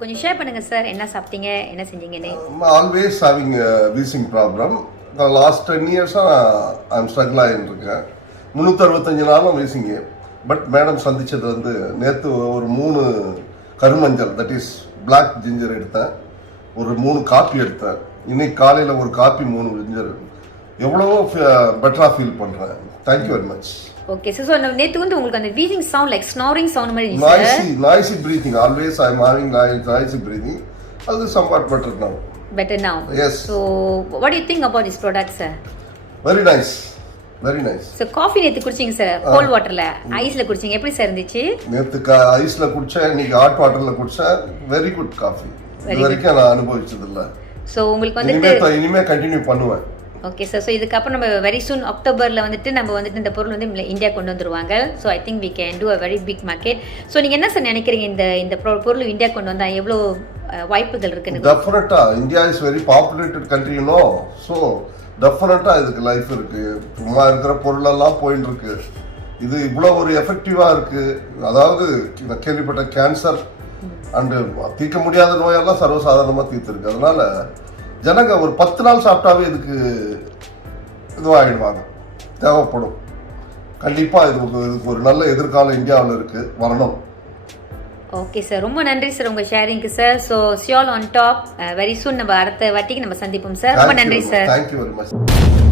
கொஞ்சம் ஷேர் பண்ணுங்க சார், என்ன சாப்பிட்டீங்க, என்ன செஞ்சீங்கன்னு. Always having wheezing problem. Last 10 இயர்ஸாக ஐம் ஸ்ட்ரகிள் ஆகிட்டு இருக்கேன். 365 நாளும் வீசிங்க. பட் மேடம் சந்திச்சது வந்து நேற்று ஒரு 3 கருமஞ்சள், தட் இஸ் பிளாக் ஜிஞ்சர் எடுத்தேன், ஒரு 3 காப்பி எடுத்தேன். இன்னைக்கு காலையில் ஒரு காப்பி 3 ஜிஞ்சர், எவ்வளவோ பெட்டராக ஃபீல் பண்ணுறேன். Thank you very much. Okay sir. So நேற்று வந்து உங்களுக்கு அந்த wheezing sound like snoring sound மாதிரி இருந்துச்சு. Noisy breathing. Always I am having noisy breathing. That is somewhat better now. Better now. Yes. So what do you think about this product, sir? Very nice. Very nice. So coffee நேத்து குடிச்சீங்க sir, gold வாட்டர்ல ஐஸ்ல குடிச்சீங்க, எப்படி sir இருந்துச்சு? நேத்து ஐஸ்ல குடிச்சேன், இன்னைக்கு hot வாட்டர்ல குடிச்சேன். Very good coffee. இது வரைக்கும் நான் அனுபவிச்சது இல்ல. சோ உங்களுக்கு வந்து இனிமே கண்டினியூ பண்ணுவேன். Okay sir. ஸோ இதுக்கப்புறம் நம்ம வெரி சூன் அக்டோபரில் வந்துட்டு நம்ம வந்துட்டு இந்த பொருள் வந்து இந்தியா கொண்டு வந்துருவாங்க. So I think we can do a very big market. ஸோ நீங்கள் என்ன சார் நினைக்கிறீங்க, இந்த பொருள் இந்தியா கொண்டு வந்தால் எவ்வளோ வாய்ப்புகள் இருக்குன்னு? டெஃபினட்டாக India is very populated country, you know. So டெஃபினட்டாக இதுக்கு லைஃப் இருக்கு. சும்மா இருக்கிற பொருளெல்லாம் போயிட்டு இருக்கு. இது இவ்வளோ ஒரு எஃபெக்டிவாக இருக்கு. அதாவது கேள்விப்பட்ட கேன்சர் அண்டு தீர்க்க முடியாத நோயெல்லாம் சர்வசாதாரணமாக தீர்த்துருக்கு. அதனால ஜனங்க ஒரு 10 நாள் சாப்பிட்டாவே இதுக்கு இதுவாகிடுவாங்க, தேவைப்படும். கண்டிப்பாக இதுக்கு ஒரு நல்ல எதிர்காலம் இந்தியாவில் இருக்குது, வரணும். ஓகே சார், ரொம்ப நன்றி சார் உங்கள் ஷேரிங்க்கு sir. So see you all on top. Very soon நம்ம அடுத்த வாட்டிக்கு நம்ம சந்திப்போம் சார். ரொம்ப நன்றி சார். Thank you very much.